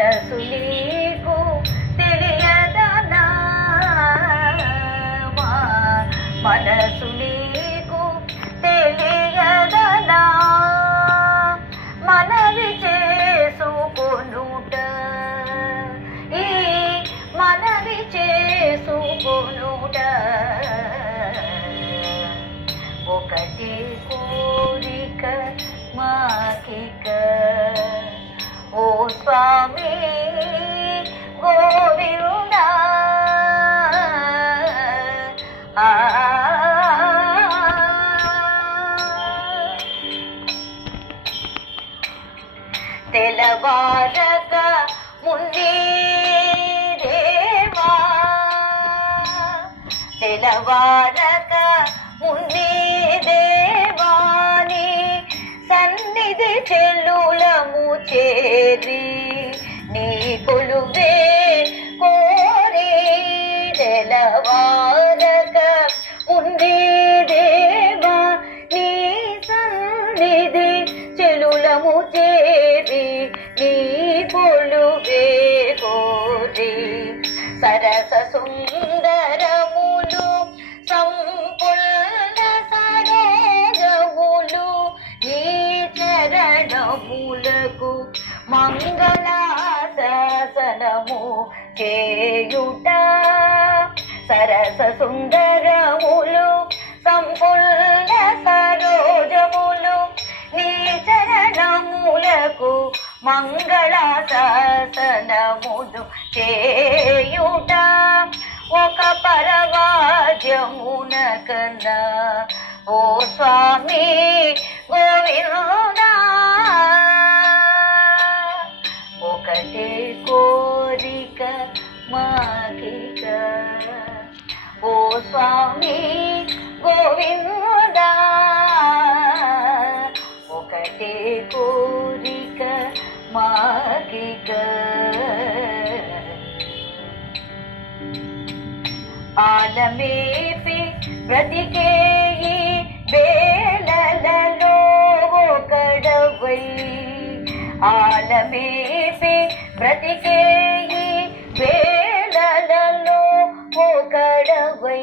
మనసు నీకు తెలియదనా మనసు నీకు తెలియదనా మనవి చేసుకొనుట ఈ మనవి చేసుకొనుట ఒకటి కోరిక మాకిక ఓ స్వామి గోవిందా తెలవారక ముందే దేవా తెలవారక ముందే దేవాని సన్నిధి చెల్లులము చేరి నీ కొలువే కోరి తెలవారక ముందే దేవా నీ సన్నిధి చెల్లులము చేరి నీ కొలువే కోరి సరస సుందరములు సంపుల్ల సరోజములు నీ చరణములకు మంగళాశాసనము చేయుట సరస సుందరములు సంపుల్ల సరోజములు నీ చరణములకు మంగళాశాసనములు చేయుట ఒక పరవాద్యమున కన్నా ఓ స్వామి గోవిందా ఒకటే కోరిక మాకిక ఓ స్వామి గోవిందా ఒకటే కోరిక మాకిక ఆలమేపి బ్రతికేయి వేళలలో ఒకడవై ఆలమేపి బ్రతికేయి వేళలలో ఒకడవై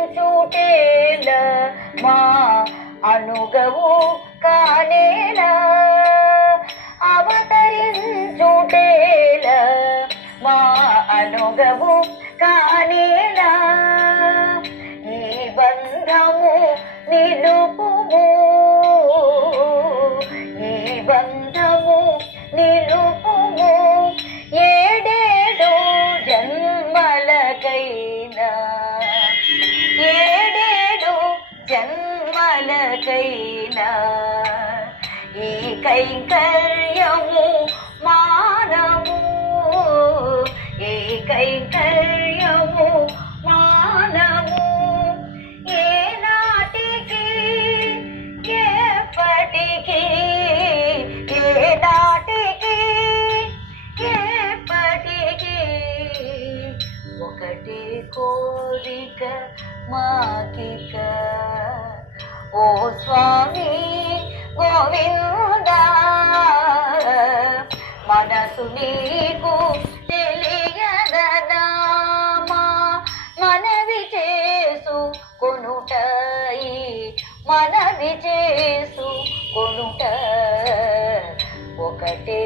అవతరించుటేల మా అనుగవు కానేలా అవతరించుటేల మా అనుగవు కానేలా ఈ బంధము నిలుపుము ఈ బంధము నిలుపుము ఏడేడు జన్మలకైనా ఏడేడు జన్మలకైనా ఈ కైంకర్యము మానము ఈ కైంకర్యము మానము ఏనాటికి ఎప్పటికీ ఏనాటికి ఎప్పటికీ ఒకటి కోరిక మాకిక ఓ స్వామి గోవిందా మనసు నీకు తెలియదనా మనవి చేసుకొనుట మనవి చేసుకొనుట ఒకటే